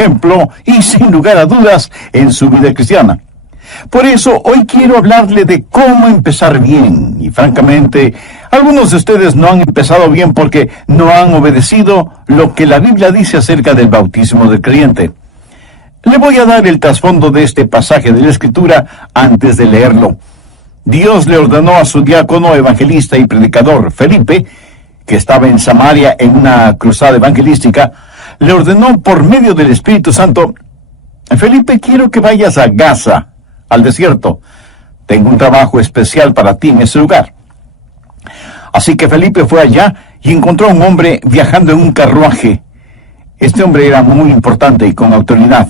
ejemplo y sin lugar a dudas en su vida cristiana. Por eso hoy quiero hablarle de cómo empezar bien. Y francamente, algunos de ustedes no han empezado bien porque no han obedecido lo que la Biblia dice acerca del bautismo del creyente. Le voy a dar el trasfondo de este pasaje de la Escritura antes de leerlo. Dios le ordenó a su diácono, evangelista y predicador, Felipe, que estaba en Samaria en una cruzada evangelística, le ordenó por medio del Espíritu Santo: Felipe, quiero que vayas a Gaza, al desierto. Tengo un trabajo especial para ti en ese lugar. Así que Felipe fue allá y encontró a un hombre viajando en un carruaje. Este hombre era muy importante y con autoridad.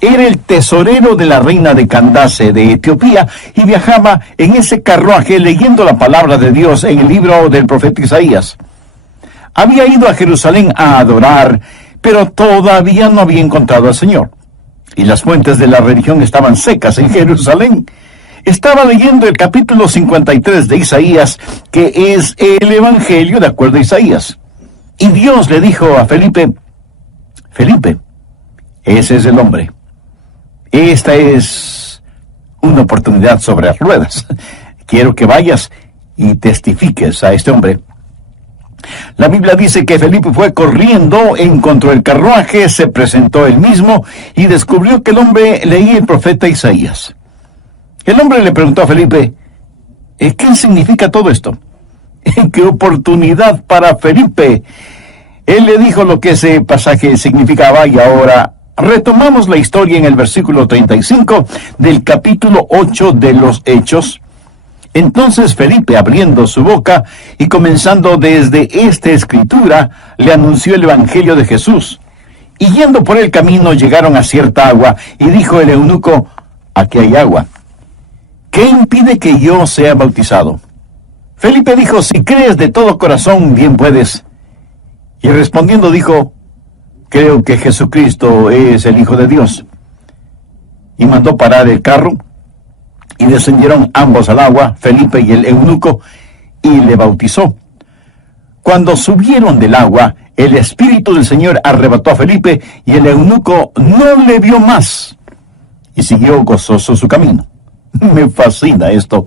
Era el tesorero de la reina de Candace de Etiopía y viajaba en ese carruaje leyendo la palabra de Dios en el libro del profeta Isaías. Había ido a Jerusalén a adorar, pero todavía no había encontrado al Señor. Y las fuentes de la religión estaban secas en Jerusalén. Estaba leyendo el capítulo 53 de Isaías, que es el Evangelio de acuerdo a Isaías. Y Dios le dijo a Felipe: Felipe, ese es el hombre. Esta es una oportunidad sobre las ruedas. Quiero que vayas y testifiques a este hombre. La Biblia dice que Felipe fue corriendo, encontró el carruaje, se presentó él mismo y descubrió que el hombre leía el profeta Isaías. El hombre le preguntó a Felipe: ¿qué significa todo esto? ¡Qué oportunidad para Felipe! Él le dijo lo que ese pasaje significaba y ahora retomamos la historia en el versículo 35 del capítulo 8 de los Hechos. Entonces Felipe, abriendo su boca y comenzando desde esta escritura, le anunció el Evangelio de Jesús. Y yendo por el camino llegaron a cierta agua, y dijo el eunuco: aquí hay agua. ¿Qué impide que yo sea bautizado? Felipe dijo: si crees de todo corazón, bien puedes. Y respondiendo dijo: creo que Jesucristo es el Hijo de Dios. Y mandó parar el carro, y descendieron ambos al agua, Felipe y el eunuco, y le bautizó. Cuando subieron del agua, el Espíritu del Señor arrebató a Felipe, y el eunuco no le vio más, y siguió gozoso su camino. Me fascina esto.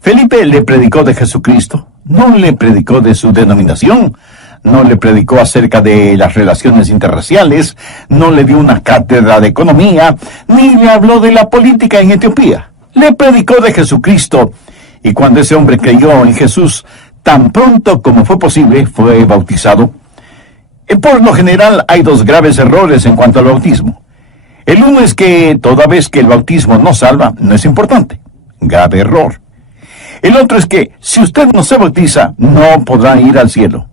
Felipe le predicó de Jesucristo, no le predicó de su denominación, no le predicó acerca de las relaciones interraciales, no le dio una cátedra de economía, ni le habló de la política en Etiopía. Le predicó de Jesucristo, y cuando ese hombre creyó en Jesús, tan pronto como fue posible, fue bautizado. Por lo general hay dos graves errores en cuanto al bautismo. El uno es que toda vez que el bautismo no salva, no es importante. Grave error. El otro es que si usted no se bautiza, no podrá ir al cielo.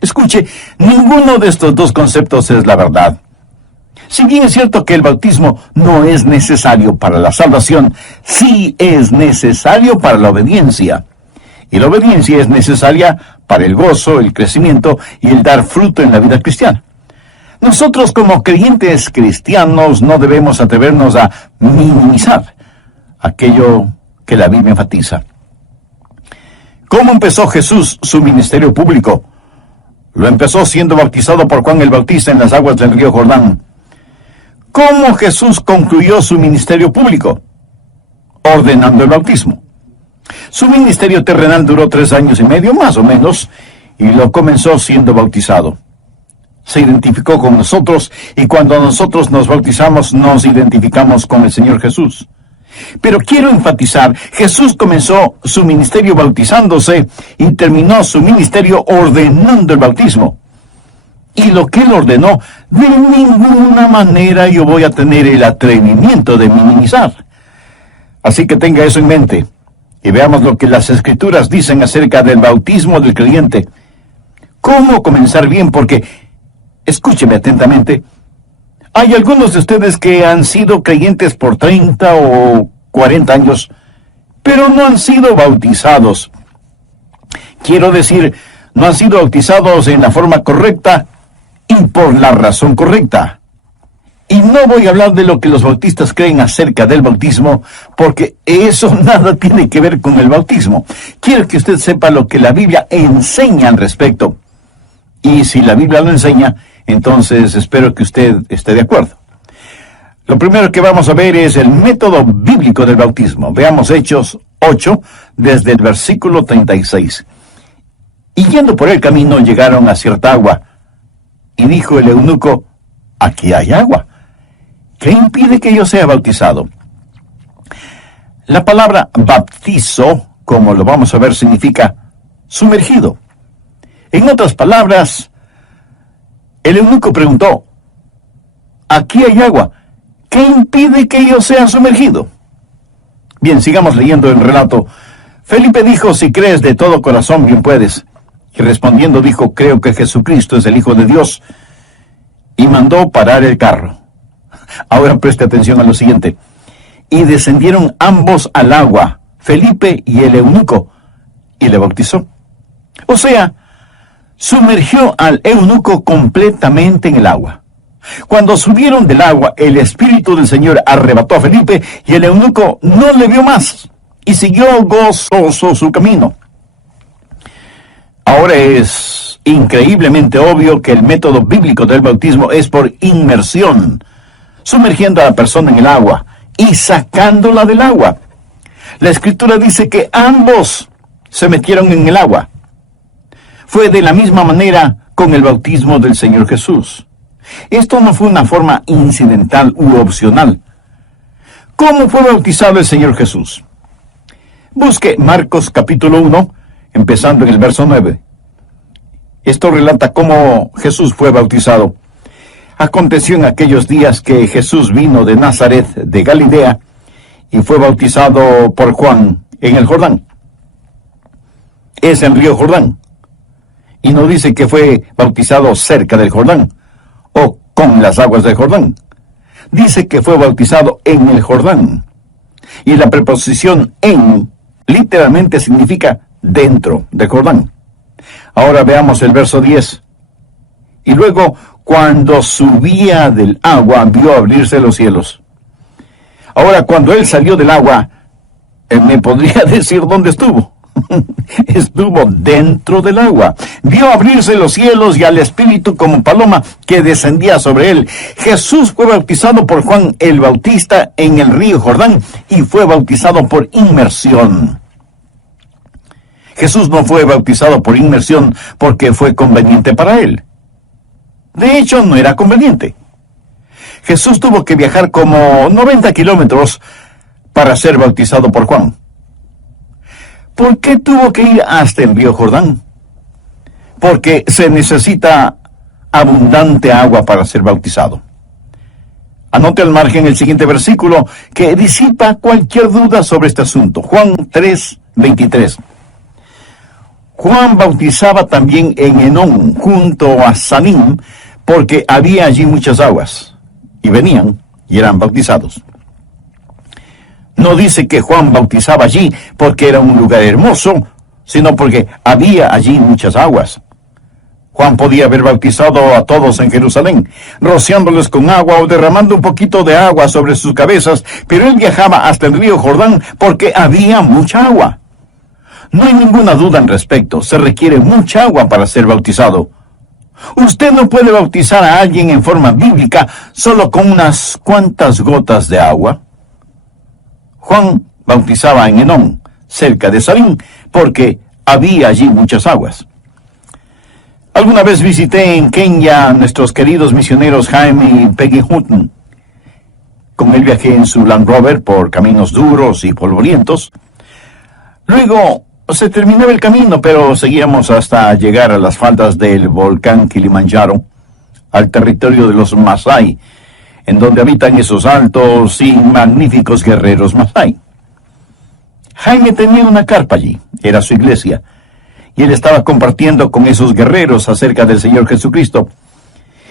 Escuche, ninguno de estos dos conceptos es la verdad. Si bien es cierto que el bautismo no es necesario para la salvación, sí es necesario para la obediencia. Y la obediencia es necesaria para el gozo, el crecimiento y el dar fruto en la vida cristiana. Nosotros como creyentes cristianos no debemos atrevernos a minimizar aquello que la Biblia enfatiza. ¿Cómo empezó Jesús su ministerio público? Lo empezó siendo bautizado por Juan el Bautista en las aguas del río Jordán. ¿Cómo Jesús concluyó su ministerio público? Ordenando el bautismo. Su ministerio terrenal duró 3 años y medio, más o menos, y lo comenzó siendo bautizado. Se identificó con nosotros, y cuando nosotros nos bautizamos, nos identificamos con el Señor Jesús. Pero quiero enfatizar, Jesús comenzó su ministerio bautizándose y terminó su ministerio ordenando el bautismo. Y lo que él ordenó, de ninguna manera yo voy a tener el atrevimiento de minimizar. Así que tenga eso en mente. Y veamos lo que las Escrituras dicen acerca del bautismo del creyente. ¿Cómo comenzar bien? Porque, escúcheme atentamente, hay algunos de ustedes que han sido creyentes por 30 o 40 años, pero no han sido bautizados. Quiero decir, no han sido bautizados en la forma correcta y por la razón correcta. Y no voy a hablar de lo que los bautistas creen acerca del bautismo, porque eso nada tiene que ver con el bautismo. Quiero que usted sepa lo que la Biblia enseña al respecto. Y si la Biblia lo enseña, Entonces, espero que usted esté de acuerdo. Lo primero que vamos a ver es el método bíblico del bautismo. Veamos Hechos 8, desde el versículo 36. Y yendo por el camino llegaron a cierta agua, y dijo el eunuco: aquí hay agua. ¿Qué impide que yo sea bautizado? La palabra baptizo, como lo vamos a ver, significa sumergido. En otras palabras, el eunuco preguntó: aquí hay agua. ¿Qué impide que yo sea sumergido? Bien, sigamos leyendo el relato. Felipe dijo: si crees de todo corazón, bien puedes. Y respondiendo dijo: creo que Jesucristo es el Hijo de Dios. Y mandó parar el carro. Ahora preste atención a lo siguiente. Y descendieron ambos al agua, Felipe y el eunuco, y le bautizó. O sea, sumergió al eunuco completamente en el agua. Cuando subieron del agua, el Espíritu del Señor arrebató a Felipe, y el eunuco no le vio más, y siguió gozoso su camino. Ahora es increíblemente obvio que el método bíblico del bautismo es por inmersión, sumergiendo a la persona en el agua y sacándola del agua. La Escritura dice que ambos se metieron en el agua. Fue de la misma manera con el bautismo del Señor Jesús. Esto no fue una forma incidental u opcional. ¿Cómo fue bautizado el Señor Jesús? Busque Marcos capítulo 1, empezando en el verso 9. Esto relata cómo Jesús fue bautizado. Aconteció en aquellos días que Jesús vino de Nazaret, de Galilea, y fue bautizado por Juan en el Jordán. Es el río Jordán. Y no dice que fue bautizado cerca del Jordán, o con las aguas del Jordán. Dice que fue bautizado en el Jordán. Y la preposición en literalmente significa dentro del Jordán. Ahora veamos el verso 10. Y luego, cuando subía del agua, vio abrirse los cielos. Ahora, cuando él salió del agua, ¿me podría decir dónde estuvo? Estuvo dentro del agua. Vio abrirse los cielos y al Espíritu como paloma que descendía sobre él. Jesús fue bautizado por Juan el Bautista en el río Jordán y fue bautizado por inmersión. Jesús no fue bautizado por inmersión porque fue conveniente para él. De hecho, no era conveniente. Jesús tuvo que viajar como 90 kilómetros para ser bautizado por Juan. ¿Por qué tuvo que ir hasta el río Jordán? Porque se necesita abundante agua para ser bautizado. Anote al margen el siguiente versículo que disipa cualquier duda sobre este asunto. Juan 3:23. Juan bautizaba también en Enón, junto a Salim, porque había allí muchas aguas, y venían y eran bautizados. No dice que Juan bautizaba allí porque era un lugar hermoso, sino porque había allí muchas aguas. Juan podía haber bautizado a todos en Jerusalén, rociándoles con agua o derramando un poquito de agua sobre sus cabezas, pero él viajaba hasta el río Jordán porque había mucha agua. No hay ninguna duda al respecto, se requiere mucha agua para ser bautizado. Usted no puede bautizar a alguien en forma bíblica solo con unas cuantas gotas de agua. Juan bautizaba en Enón, cerca de Salim, porque había allí muchas aguas. Alguna vez visité en Kenia a nuestros queridos misioneros Jaime y Peggy Hutton. Con él viajé en su Land Rover por caminos duros y polvorientos. Luego se terminaba el camino, pero seguíamos hasta llegar a las faldas del volcán Kilimanjaro, al territorio de los Masái, en donde habitan esos altos y magníficos guerreros Masái. Jaime tenía una carpa allí, era su iglesia, y él estaba compartiendo con esos guerreros acerca del Señor Jesucristo.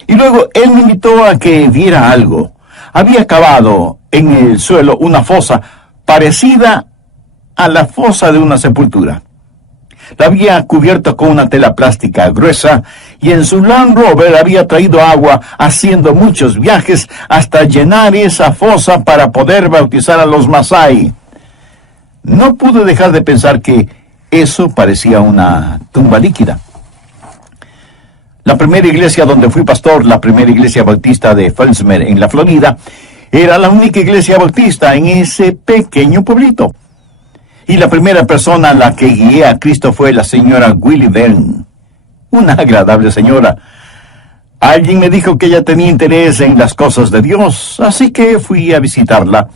Y luego él me invitó a que viera algo. Había cavado en el suelo una fosa parecida a la fosa de una sepultura. La había cubierto con una tela plástica gruesa y en su Land Rover había traído agua, haciendo muchos viajes hasta llenar esa fosa para poder bautizar a los Masái. No pude dejar de pensar que eso parecía una tumba líquida. La primera iglesia donde fui pastor, la primera iglesia bautista de Felsmer, en la Florida, era la única iglesia bautista en ese pequeño pueblito. Y la primera persona a la que guié a Cristo fue la señora Willie Byrne, una agradable señora. Alguien me dijo que ella tenía interés en las cosas de Dios, así que fui a visitarla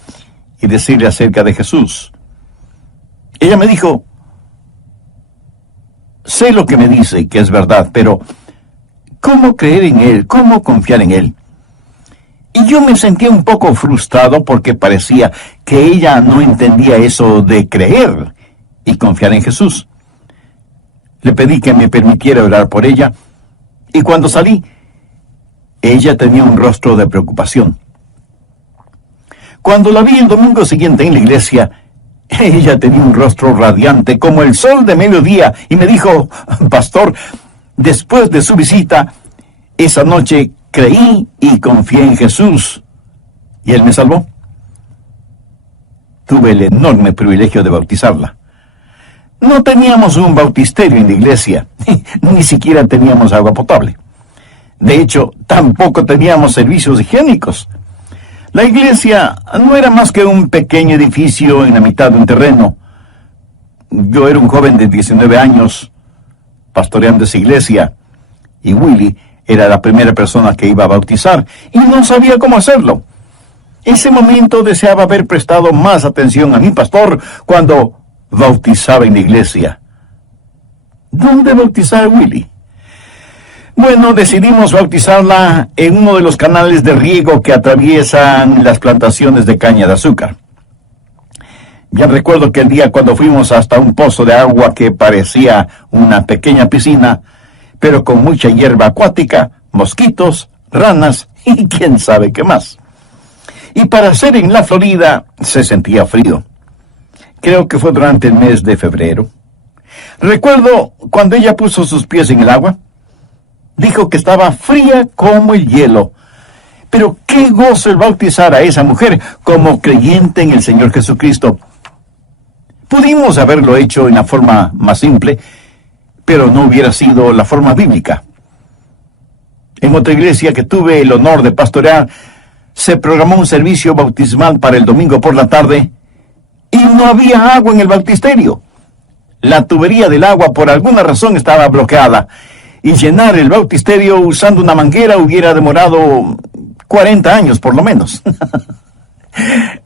y decirle acerca de Jesús. Ella me dijo: sé lo que me dice y que es verdad, pero ¿cómo creer en Él? ¿Cómo confiar en Él? Y yo me sentía un poco frustrado porque parecía que ella no entendía eso de creer y confiar en Jesús. Le pedí que me permitiera orar por ella, y cuando salí, ella tenía un rostro de preocupación. Cuando la vi el domingo siguiente en la iglesia, ella tenía un rostro radiante como el sol de mediodía y me dijo: pastor, después de su visita, esa noche creí y confié en Jesús, y Él me salvó. Tuve el enorme privilegio de bautizarla. No teníamos un bautisterio en la iglesia, ni siquiera teníamos agua potable. De hecho, tampoco teníamos servicios higiénicos. La iglesia no era más que un pequeño edificio en la mitad de un terreno. Yo era un joven de 19 años, pastoreando esa iglesia, y Willie era la primera persona que iba a bautizar, y no sabía cómo hacerlo. Ese momento deseaba haber prestado más atención a mi pastor cuando bautizaba en la iglesia. ¿Dónde bautizar a Willie? Bueno, decidimos bautizarla en uno de los canales de riego que atraviesan las plantaciones de caña de azúcar. Bien recuerdo que el día cuando fuimos hasta un pozo de agua que parecía una pequeña piscina, pero con mucha hierba acuática, mosquitos, ranas y quién sabe qué más. Y para ser en la Florida se sentía frío. Creo que fue durante el mes de febrero. Recuerdo cuando ella puso sus pies en el agua. Dijo que estaba fría como el hielo. Pero qué gozo el bautizar a esa mujer como creyente en el Señor Jesucristo. Pudimos haberlo hecho en la forma más simple, pero no hubiera sido la forma bíblica. En otra iglesia que tuve el honor de pastorear, se programó un servicio bautismal para el domingo por la tarde, y no había agua en el bautisterio. La tubería del agua por alguna razón estaba bloqueada, y llenar el bautisterio usando una manguera hubiera demorado 40 años por lo menos.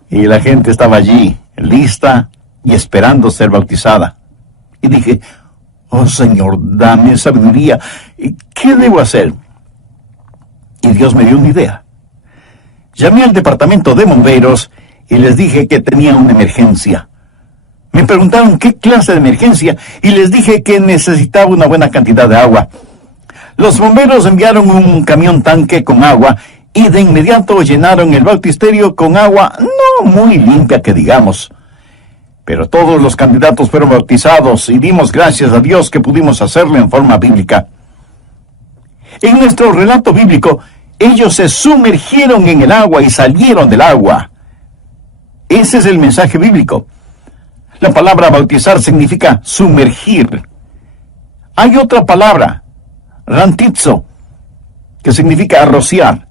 Y la gente estaba allí, lista y esperando ser bautizada. Y dije: oh Señor, dame sabiduría. ¿Qué debo hacer? Y Dios me dio una idea. Llamé al departamento de bomberos y les dije que tenía una emergencia. Me preguntaron qué clase de emergencia y les dije que necesitaba una buena cantidad de agua. Los bomberos enviaron un camión tanque con agua y de inmediato llenaron el bautisterio con agua no muy limpia que digamos. Pero todos los candidatos fueron bautizados y dimos gracias a Dios que pudimos hacerlo en forma bíblica. En nuestro relato bíblico, ellos se sumergieron en el agua y salieron del agua. Ese es el mensaje bíblico. La palabra bautizar significa sumergir. Hay otra palabra, rantizo, que significa rociar.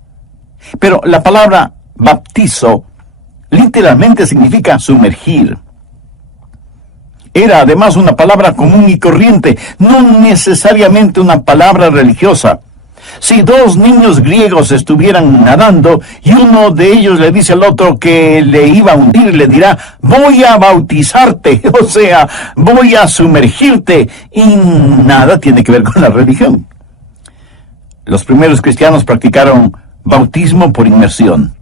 Pero la palabra baptizo literalmente significa sumergir. Era además una palabra común y corriente, no necesariamente una palabra religiosa. Si dos niños griegos estuvieran nadando y uno de ellos le dice al otro que le iba a hundir, le dirá: voy a bautizarte, o sea, voy a sumergirte, y nada tiene que ver con la religión. Los primeros cristianos practicaron bautismo por inmersión.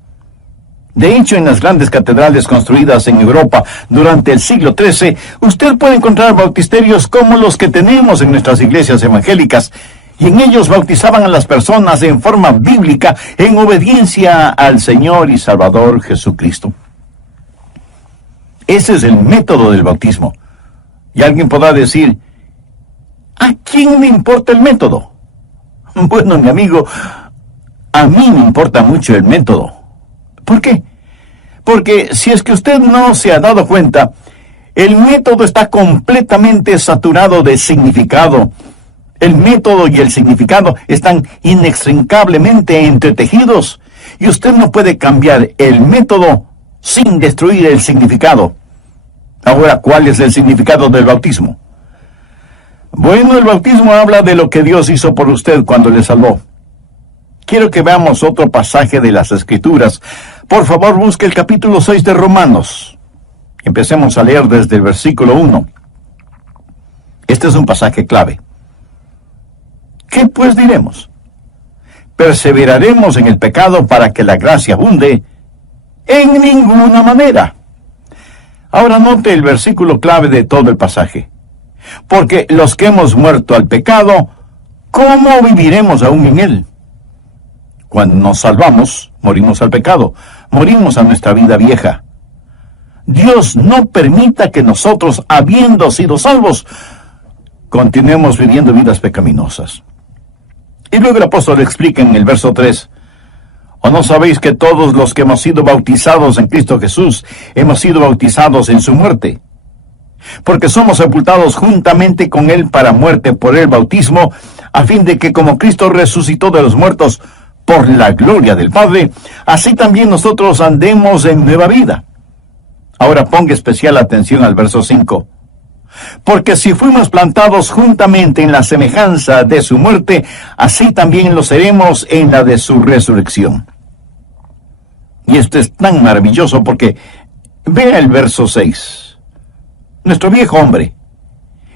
De hecho, en las grandes catedrales construidas en Europa durante el siglo XIII, usted puede encontrar bautisterios como los que tenemos en nuestras iglesias evangélicas, y en ellos bautizaban a las personas en forma bíblica, en obediencia al Señor y Salvador Jesucristo. Ese es el método del bautismo. Y alguien podrá decir: ¿a quién le importa el método? Bueno, mi amigo, a mí me importa mucho el método. ¿Por qué? Porque si es que usted no se ha dado cuenta, el método está completamente saturado de significado. El método y el significado están inextricablemente entretejidos, y usted no puede cambiar el método sin destruir el significado. Ahora, ¿cuál es el significado del bautismo? Bueno, el bautismo habla de lo que Dios hizo por usted cuando le salvó. Quiero que veamos otro pasaje de las Escrituras. Por favor, busque el capítulo 6 de Romanos. Empecemos a leer desde el versículo 1. Este es un pasaje clave. ¿Qué pues diremos? ¿Perseveraremos en el pecado para que la gracia abunde? En ninguna manera. Ahora note el versículo clave de todo el pasaje. Porque los que hemos muerto al pecado, ¿cómo viviremos aún en él? Cuando nos salvamos, morimos al pecado, morimos a nuestra vida vieja. Dios no permita que nosotros, habiendo sido salvos, continuemos viviendo vidas pecaminosas. Y luego el apóstol explica en el verso 3, ¿o no sabéis que todos los que hemos sido bautizados en Cristo Jesús, hemos sido bautizados en su muerte? Porque somos sepultados juntamente con Él para muerte por el bautismo, a fin de que como Cristo resucitó de los muertos por la gloria del Padre, así también nosotros andemos en nueva vida. Ahora ponga especial atención al verso 5. Porque si fuimos plantados juntamente en la semejanza de su muerte, así también lo seremos en la de su resurrección. Y esto es tan maravilloso porque vea el verso 6. Nuestro viejo hombre,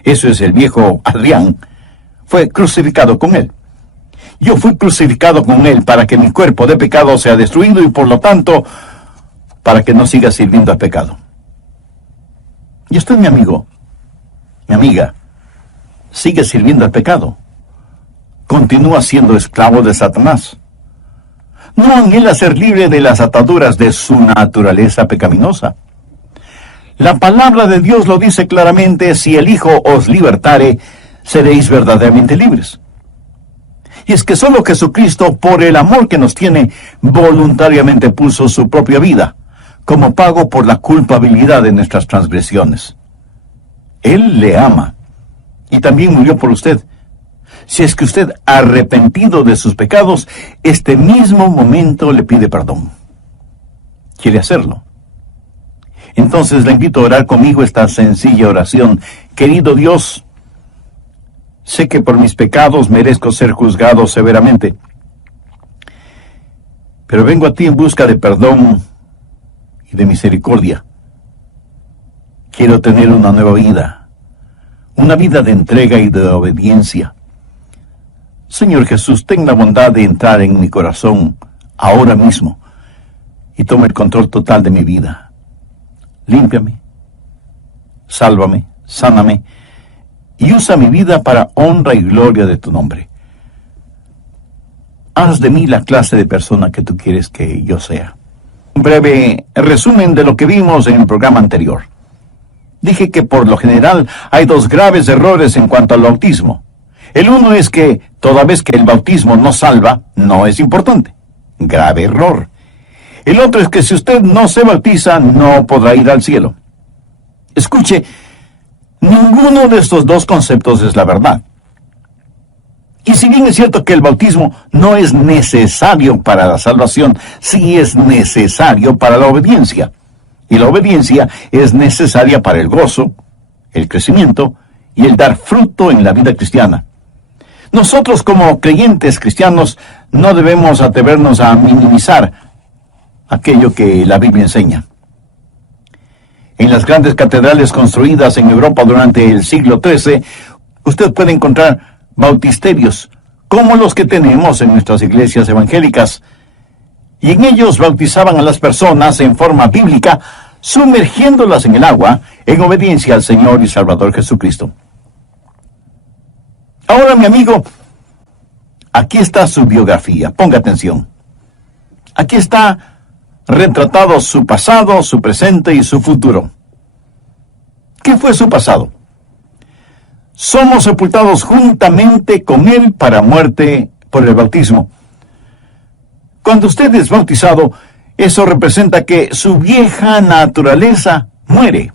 eso es el viejo Adrián, fue crucificado con él. Yo fui crucificado con él para que mi cuerpo de pecado sea destruido y por lo tanto, para que no siga sirviendo al pecado. Y usted, mi amigo, mi amiga, sigue sirviendo al pecado. Continúa siendo esclavo de Satanás. No anhela ser libre de las ataduras de su naturaleza pecaminosa. La palabra de Dios lo dice claramente: si el Hijo os libertare, seréis verdaderamente libres. Y es que solo Jesucristo, por el amor que nos tiene, voluntariamente puso su propia vida como pago por la culpabilidad de nuestras transgresiones. Él le ama y también murió por usted. Si es que usted, arrepentido de sus pecados, este mismo momento le pide perdón. ¿Quiere hacerlo? Entonces le invito a orar conmigo esta sencilla oración. Querido Dios, sé que por mis pecados merezco ser juzgado severamente, pero vengo a ti en busca de perdón y de misericordia. Quiero tener una nueva vida, una vida de entrega y de obediencia. Señor Jesús, ten la bondad de entrar en mi corazón ahora mismo y toma el control total de mi vida. Límpiame, sálvame, sáname y usa mi vida para honra y gloria de tu nombre. Haz de mí la clase de persona que tú quieres que yo sea. Un breve resumen de lo que vimos en el programa anterior. Dije que por lo general hay dos graves errores en cuanto al bautismo. El uno es que toda vez que el bautismo no salva, no es importante. Grave error. El otro es que si usted no se bautiza, no podrá ir al cielo. Escuche, ninguno de estos dos conceptos es la verdad. Y si bien es cierto que el bautismo no es necesario para la salvación, sí es necesario para la obediencia. Y la obediencia es necesaria para el gozo, el crecimiento y el dar fruto en la vida cristiana. Nosotros como creyentes cristianos no debemos atrevernos a minimizar aquello que la Biblia enseña. En las grandes catedrales construidas en Europa durante el siglo XIII, usted puede encontrar bautisterios, como los que tenemos en nuestras iglesias evangélicas, y en ellos bautizaban a las personas en forma bíblica, sumergiéndolas en el agua, en obediencia al Señor y Salvador Jesucristo. Ahora, mi amigo, aquí está su biografía, ponga atención. Aquí está retratado su pasado, su presente y su futuro. ¿Qué fue su pasado? Somos sepultados juntamente con Él para muerte por el bautismo. Cuando usted es bautizado, eso representa que su vieja naturaleza muere.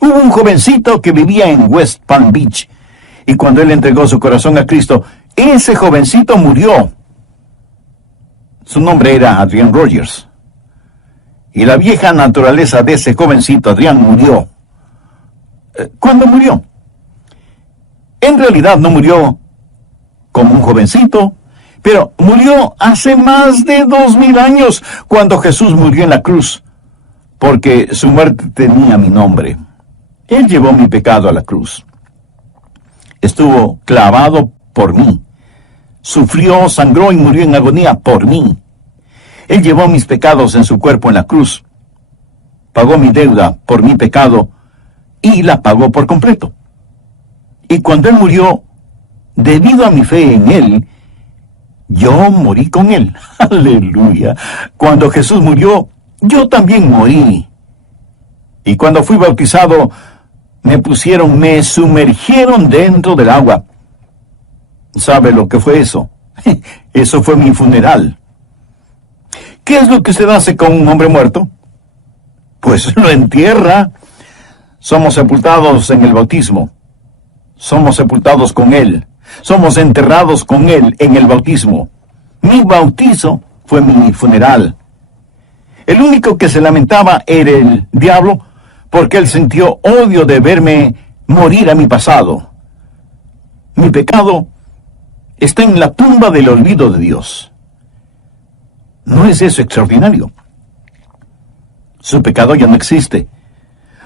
Hubo un jovencito que vivía en West Palm Beach Y cuando él entregó su corazón a Cristo, ese jovencito murió. Su nombre era Adrian Rogers. Y la vieja naturaleza de ese jovencito, Adrian, murió. ¿Cuándo murió? En realidad no murió como un jovencito, pero murió hace más de 2000 años, cuando Jesús murió en la cruz, porque su muerte tenía mi nombre. Él llevó mi pecado a la cruz. Estuvo clavado por mí. Sufrió, sangró y murió en agonía por mí. Él llevó mis pecados en su cuerpo en la cruz. Pagó mi deuda por mi pecado y la pagó por completo. Y cuando Él murió, debido a mi fe en Él, yo morí con Él. Aleluya. Cuando Jesús murió, yo también morí. Y cuando fui bautizado, me sumergieron dentro del agua. ¿Sabe lo que fue eso? Eso fue mi funeral. ¿Qué es lo que usted hace con un hombre muerto? Pues lo entierra. Somos sepultados en el bautismo. Somos sepultados con Él. Somos enterrados con Él en el bautismo. Mi bautizo fue mi funeral. El único que se lamentaba era el diablo, porque él sintió odio de verme morir a mi pasado. Mi pecado está en la tumba del olvido de Dios. ¿No es eso extraordinario? Su pecado ya no existe.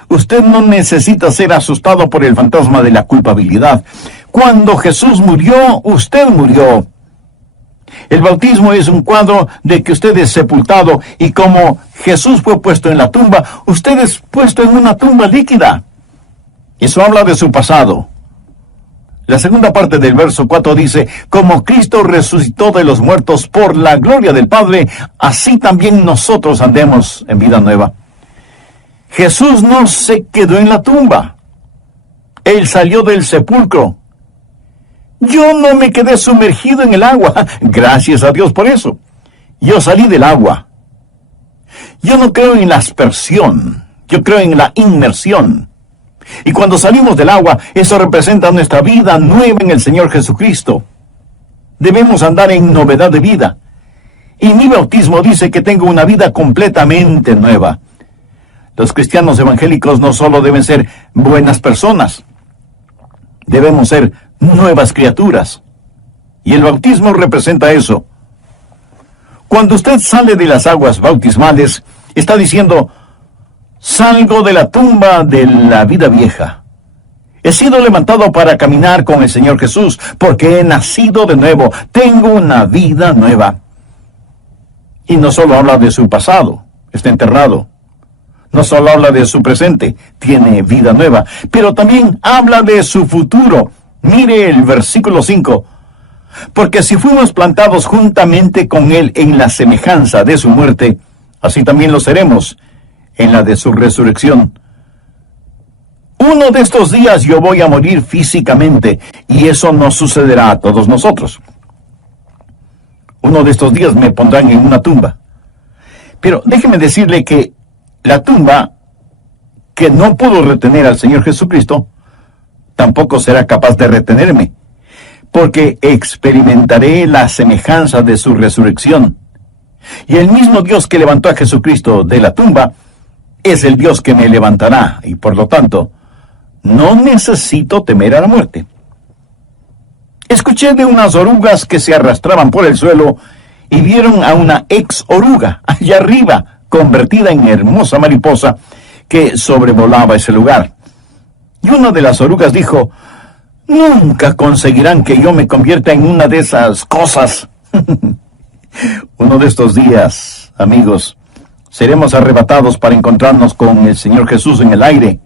Usted no necesita ser asustado por el fantasma de la culpabilidad. Cuando Jesús murió, usted murió. El bautismo es un cuadro de que usted es sepultado, y como Jesús fue puesto en la tumba, usted es puesto en una tumba líquida. Eso habla de su pasado. La segunda parte del verso 4 dice: como Cristo resucitó de los muertos por la gloria del Padre, así también nosotros andemos en vida nueva. Jesús no se quedó en la tumba. Él salió del sepulcro. Yo no me quedé sumergido en el agua. Gracias a Dios por eso. Yo salí del agua. Yo no creo en la aspersión. Yo creo en la inmersión. Y cuando salimos del agua, eso representa nuestra vida nueva en el Señor Jesucristo. Debemos andar en novedad de vida. Y mi bautismo dice que tengo una vida completamente nueva. Los cristianos evangélicos no solo deben ser buenas personas, debemos ser nuevas criaturas. Y el bautismo representa eso. Cuando usted sale de las aguas bautismales, está diciendo: salgo de la tumba de la vida vieja. He sido levantado para caminar con el Señor Jesús, porque he nacido de nuevo. Tengo una vida nueva. Y no solo habla de su pasado, está enterrado. No solo habla de su presente, tiene vida nueva, pero también habla de su futuro. Mire el versículo 5. Porque si fuimos plantados juntamente con Él en la semejanza de su muerte, así también lo seremos en la de su resurrección. Uno de estos días yo voy a morir físicamente, y eso no sucederá a todos nosotros. Uno de estos días me pondrán en una tumba. Pero déjeme decirle que la tumba, que no pudo retener al Señor Jesucristo, tampoco será capaz de retenerme, porque experimentaré la semejanza de su resurrección. Y el mismo Dios que levantó a Jesucristo de la tumba es el Dios que me levantará, y por lo tanto, no necesito temer a la muerte. Escuché de unas orugas que se arrastraban por el suelo y vieron a una ex oruga allá arriba, convertida en hermosa mariposa, que sobrevolaba ese lugar. Y una de las orugas dijo: nunca conseguirán que yo me convierta en una de esas cosas. Uno de estos días, amigos, seremos arrebatados para encontrarnos con el Señor Jesús en el aire.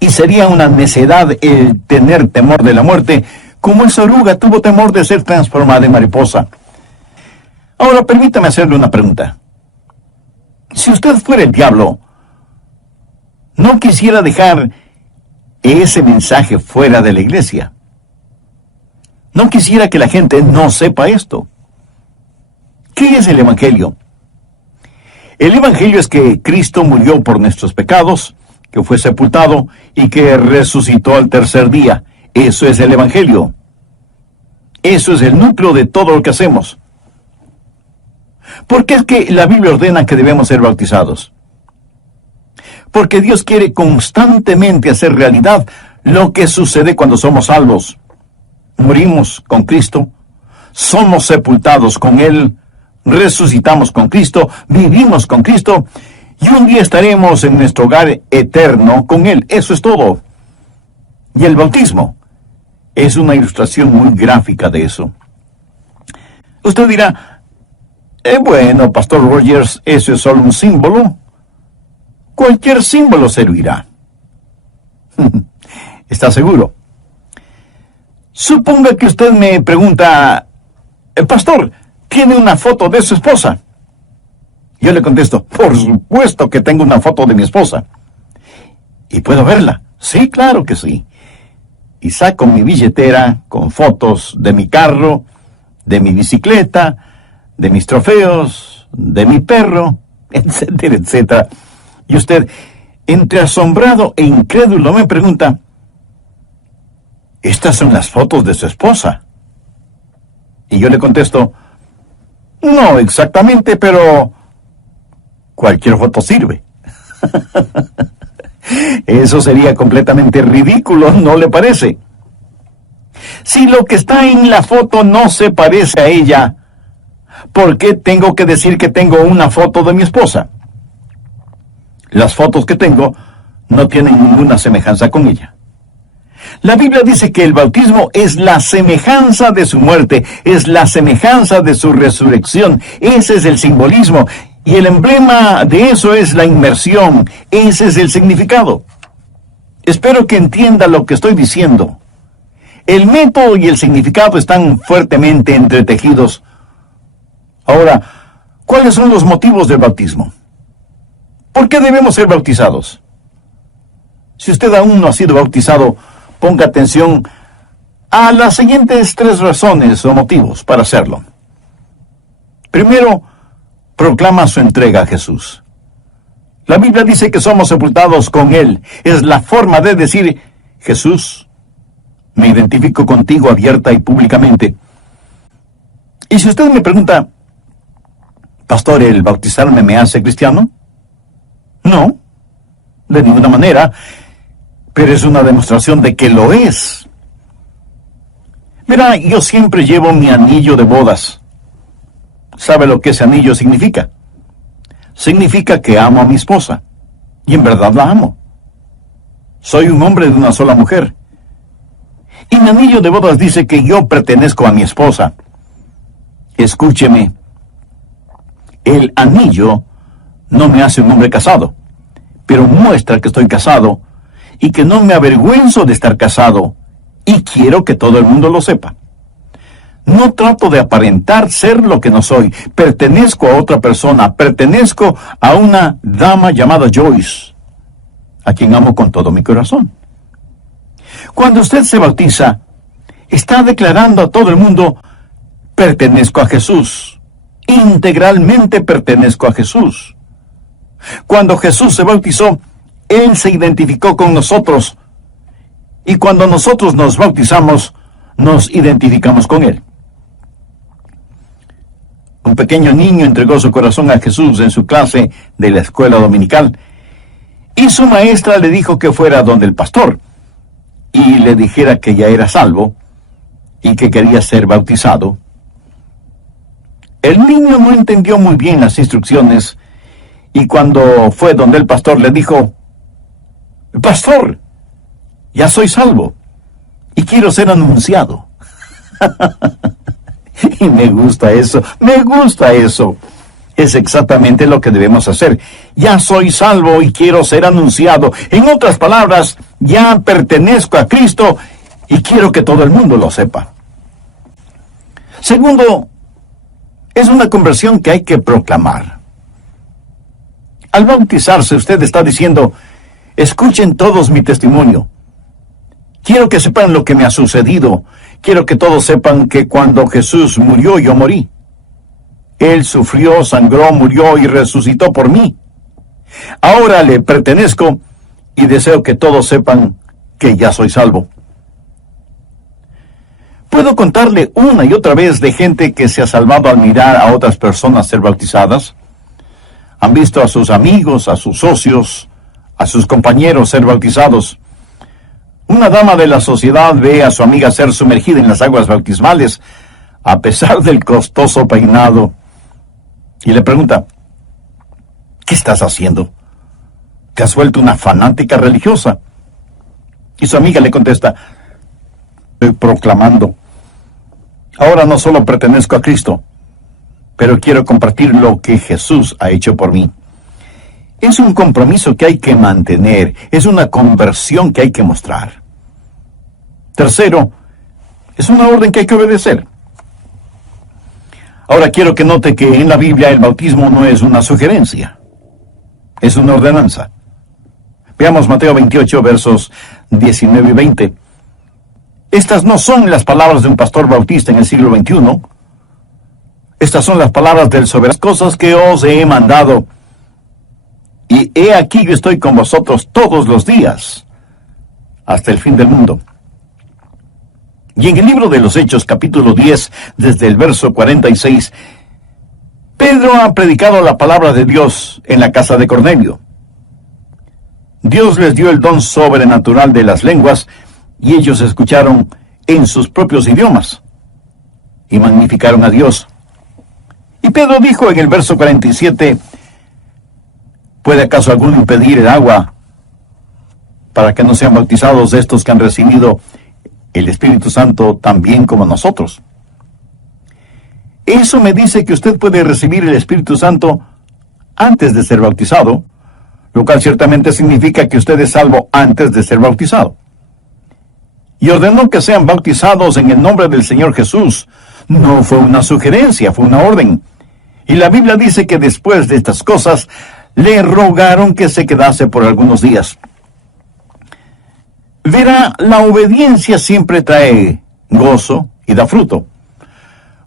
Y sería una necedad el tener temor de la muerte, como esa oruga tuvo temor de ser transformada en mariposa. Ahora, permítame hacerle una pregunta. Si usted fuera el diablo, ¿no quisiera dejar ese mensaje fuera de la iglesia? ¿No quisiera que la gente no sepa esto? ¿Qué es el Evangelio? El Evangelio es que Cristo murió por nuestros pecados, que fue sepultado y que resucitó al tercer día. Eso es el Evangelio. Eso es el núcleo de todo lo que hacemos. ¿Por qué es que la Biblia ordena que debemos ser bautizados? Porque Dios quiere constantemente hacer realidad lo que sucede cuando somos salvos. Morimos con Cristo, somos sepultados con Él, resucitamos con Cristo, vivimos con Cristo, y un día estaremos en nuestro hogar eterno con Él. Eso es todo. Y el bautismo es una ilustración muy gráfica de eso. Usted dirá, bueno, Pastor Rogers, eso es solo un símbolo. Cualquier símbolo servirá. ¿Está seguro? Suponga que usted me pregunta, Pastor, ¿tiene una foto de su esposa? Yo le contesto, por supuesto que tengo una foto de mi esposa. ¿Y puedo verla? Sí, claro que sí. Y saco mi billetera con fotos de mi carro, de mi bicicleta, de mis trofeos, de mi perro, etcétera, etcétera. Y usted, entre asombrado e incrédulo, me pregunta, ¿estas son las fotos de su esposa? Y yo le contesto, no exactamente, pero cualquier foto sirve. Eso sería completamente ridículo, ¿no le parece? Si lo que está en la foto no se parece a ella, ¿por qué tengo que decir que tengo una foto de mi esposa? Las fotos que tengo no tienen ninguna semejanza con ella. La Biblia dice que el bautismo es la semejanza de su muerte, es la semejanza de su resurrección. Ese es el simbolismo. Y el emblema de eso es la inmersión. Ese es el significado. Espero que entienda lo que estoy diciendo. El método y el significado están fuertemente entretejidos. Ahora, ¿cuáles son los motivos del bautismo? ¿Por qué debemos ser bautizados? Si usted aún no ha sido bautizado, ponga atención a las siguientes 3 razones o motivos para hacerlo. Primero, proclama su entrega a Jesús. La Biblia dice que somos sepultados con Él. Es la forma de decir, Jesús, me identifico contigo abierta y públicamente. Y si usted me pregunta, Pastor, ¿el bautizarme me hace cristiano? No, de ninguna manera, pero es una demostración de que lo es. Mira, yo siempre llevo mi anillo de bodas. ¿Sabe lo que ese anillo significa? Significa que amo a mi esposa, y en verdad la amo. Soy un hombre de una sola mujer. Y mi anillo de bodas dice que yo pertenezco a mi esposa. Escúcheme, el anillo no me hace un hombre casado, pero muestra que estoy casado y que no me avergüenzo de estar casado, y quiero que todo el mundo lo sepa. No trato de aparentar ser lo que no soy. Pertenezco a otra persona, pertenezco a una dama llamada Joyce, a quien amo con todo mi corazón. Cuando usted se bautiza, está declarando a todo el mundo, pertenezco a Jesús, integralmente pertenezco a Jesús. Cuando Jesús se bautizó, Él se identificó con nosotros, y cuando nosotros nos bautizamos, nos identificamos con Él. Un pequeño niño entregó su corazón a Jesús en su clase de la escuela dominical, y su maestra le dijo que fuera donde el pastor, y le dijera que ya era salvo, y que quería ser bautizado. El niño no entendió muy bien las instrucciones, y cuando fue donde el pastor le dijo, Pastor, ya soy salvo, y quiero ser anunciado. Y me gusta eso. Es exactamente lo que debemos hacer. Ya soy salvo y quiero ser anunciado. En otras palabras, ya pertenezco a Cristo y quiero que todo el mundo lo sepa. Segundo, es una conversión que hay que proclamar. Al bautizarse, usted está diciendo, escuchen todos mi testimonio. Quiero que sepan lo que me ha sucedido. Quiero que todos sepan que cuando Jesús murió, yo morí. Él sufrió, sangró, murió y resucitó por mí. Ahora le pertenezco y deseo que todos sepan que ya soy salvo. ¿Puedo contarle una y otra vez de gente que se ha salvado al mirar a otras personas ser bautizadas? Han visto a sus amigos, a sus socios, a sus compañeros ser bautizados. Una dama de la sociedad ve a su amiga ser sumergida en las aguas bautismales, a pesar del costoso peinado, y le pregunta: ¿qué estás haciendo? ¿Te has vuelto una fanática religiosa? Y su amiga le contesta: estoy proclamando. Ahora no solo pertenezco a Cristo, pero quiero compartir lo que Jesús ha hecho por mí. Es un compromiso que hay que mantener, es una conversión que hay que mostrar. Tercero, es una orden que hay que obedecer. Ahora quiero que note que en la Biblia el bautismo no es una sugerencia, es una ordenanza. Veamos Mateo 28, versos 19 y 20. Estas no son las palabras de un pastor bautista en el siglo XXI. Estas son las palabras del soberano. Cosas que os he mandado. Y he aquí yo estoy con vosotros todos los días, hasta el fin del mundo. Y en el libro de los Hechos, capítulo 10, desde el verso 46, Pedro ha predicado la palabra de Dios en la casa de Cornelio. Dios les dio el don sobrenatural de las lenguas, y ellos escucharon en sus propios idiomas, y magnificaron a Dios. Y Pedro dijo en el verso 47, ¿puede acaso alguno impedir el agua para que no sean bautizados estos que han recibido el Espíritu Santo tan bien como nosotros? Eso me dice que usted puede recibir el Espíritu Santo antes de ser bautizado, lo cual ciertamente significa que usted es salvo antes de ser bautizado. Y ordenó que sean bautizados en el nombre del Señor Jesús. No fue una sugerencia, fue una orden. Y la Biblia dice que después de estas cosas, le rogaron que se quedase por algunos días. Verá, la obediencia siempre trae gozo y da fruto.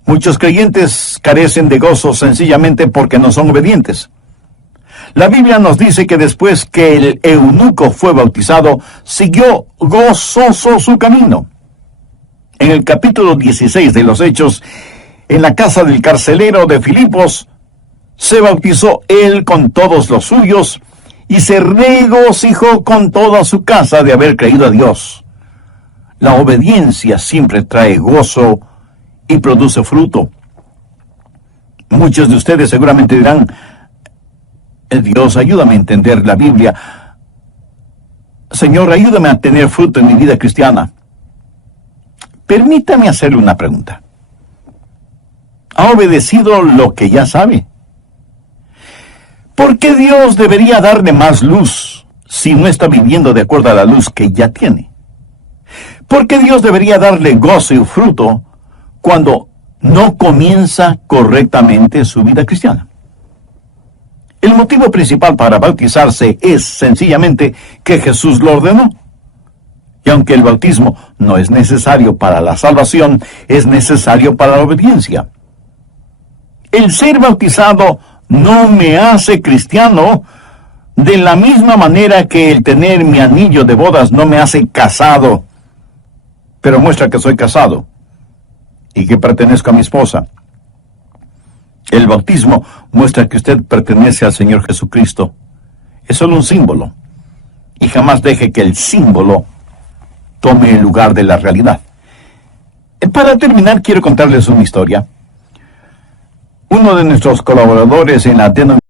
Muchos creyentes carecen de gozo sencillamente porque no son obedientes. La Biblia nos dice que después que el eunuco fue bautizado, siguió gozoso su camino. En el capítulo 16 de los Hechos, en la casa del carcelero de Filipos, se bautizó él con todos los suyos, y se regocijó con toda su casa de haber creído a Dios. La obediencia siempre trae gozo y produce fruto. Muchos de ustedes seguramente dirán: Dios, ayúdame a entender la Biblia. Señor, ayúdame a tener fruto en mi vida cristiana. Permítame hacerle una pregunta. ¿Ha obedecido lo que ya sabe? ¿Por qué Dios debería darle más luz si no está viviendo de acuerdo a la luz que ya tiene? ¿Por qué Dios debería darle gozo y fruto cuando no comienza correctamente su vida cristiana? El motivo principal para bautizarse es sencillamente que Jesús lo ordenó. Y aunque el bautismo no es necesario para la salvación, es necesario para la obediencia. El ser bautizado no me hace cristiano de la misma manera que el tener mi anillo de bodas no me hace casado, pero muestra que soy casado y que pertenezco a mi esposa. El bautismo muestra que usted pertenece al Señor Jesucristo. Es solo un símbolo, y jamás deje que el símbolo tome el lugar de la realidad. Para terminar, quiero contarles una historia. Uno de nuestros colaboradores en la denominación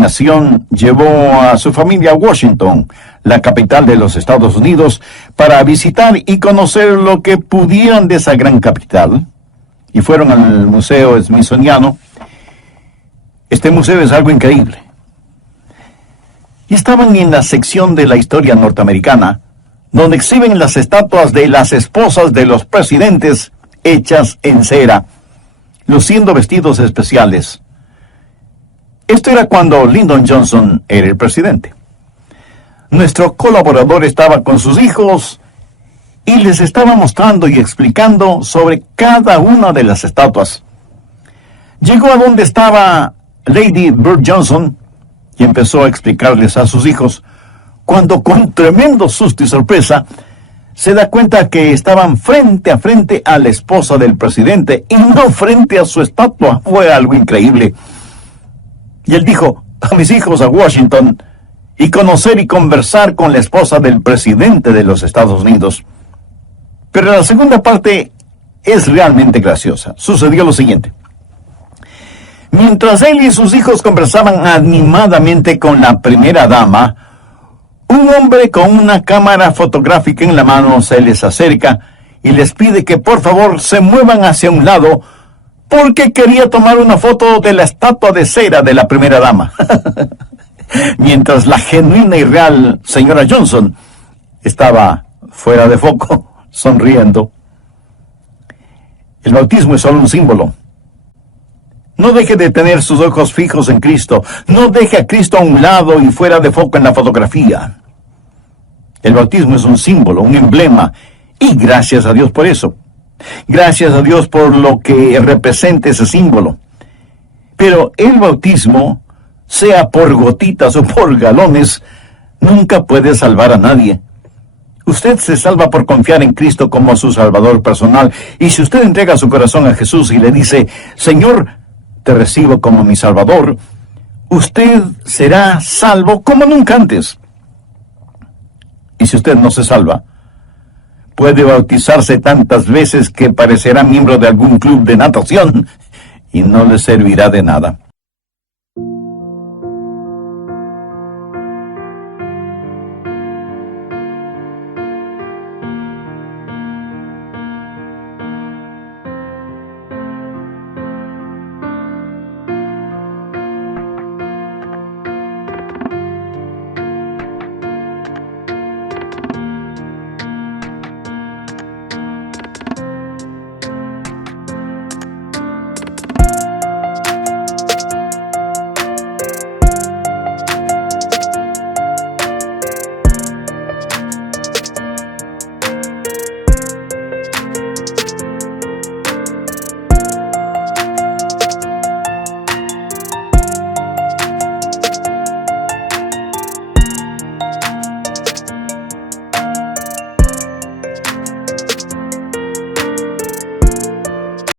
peregrinación llevó a su familia a Washington, la capital de los Estados Unidos, para visitar y conocer lo que pudieran de esa gran capital. Y fueron al Museo Smithsoniano. Este museo es algo increíble. Y estaban en la sección de la historia norteamericana, donde exhiben las estatuas de las esposas de los presidentes hechas en cera, luciendo vestidos especiales. Esto era cuando Lyndon Johnson era el presidente. Nuestro colaborador estaba con sus hijos y les estaba mostrando y explicando sobre cada una de las estatuas. Llegó a donde estaba Lady Bird Johnson y empezó a explicarles a sus hijos, cuando con tremendo susto y sorpresa se da cuenta que estaban frente a frente a la esposa del presidente y no frente a su estatua. Fue algo increíble. Y él dijo, a mis hijos a Washington y conocer y conversar con la esposa del presidente de los Estados Unidos. Pero la segunda parte es realmente graciosa. Sucedió lo siguiente. Mientras él y sus hijos conversaban animadamente con la primera dama, un hombre con una cámara fotográfica en la mano se les acerca y les pide que por favor se muevan hacia un lado porque quería tomar una foto de la estatua de cera de la primera dama. Mientras la genuina y real señora Johnson estaba fuera de foco, sonriendo. El bautismo es solo un símbolo. No deje de tener sus ojos fijos en Cristo. No deje a Cristo a un lado y fuera de foco en la fotografía. El bautismo es un símbolo, un emblema, y gracias a Dios por eso. Gracias a Dios por lo que representa ese símbolo. Pero el bautismo, sea por gotitas o por galones, nunca puede salvar a nadie. Usted se salva por confiar en Cristo como su Salvador personal. Y si usted entrega su corazón a Jesús y le dice, Señor, te recibo como mi Salvador, usted será salvo como nunca antes. Y si usted no se salva, puede bautizarse tantas veces que parecerá miembro de algún club de natación y no le servirá de nada.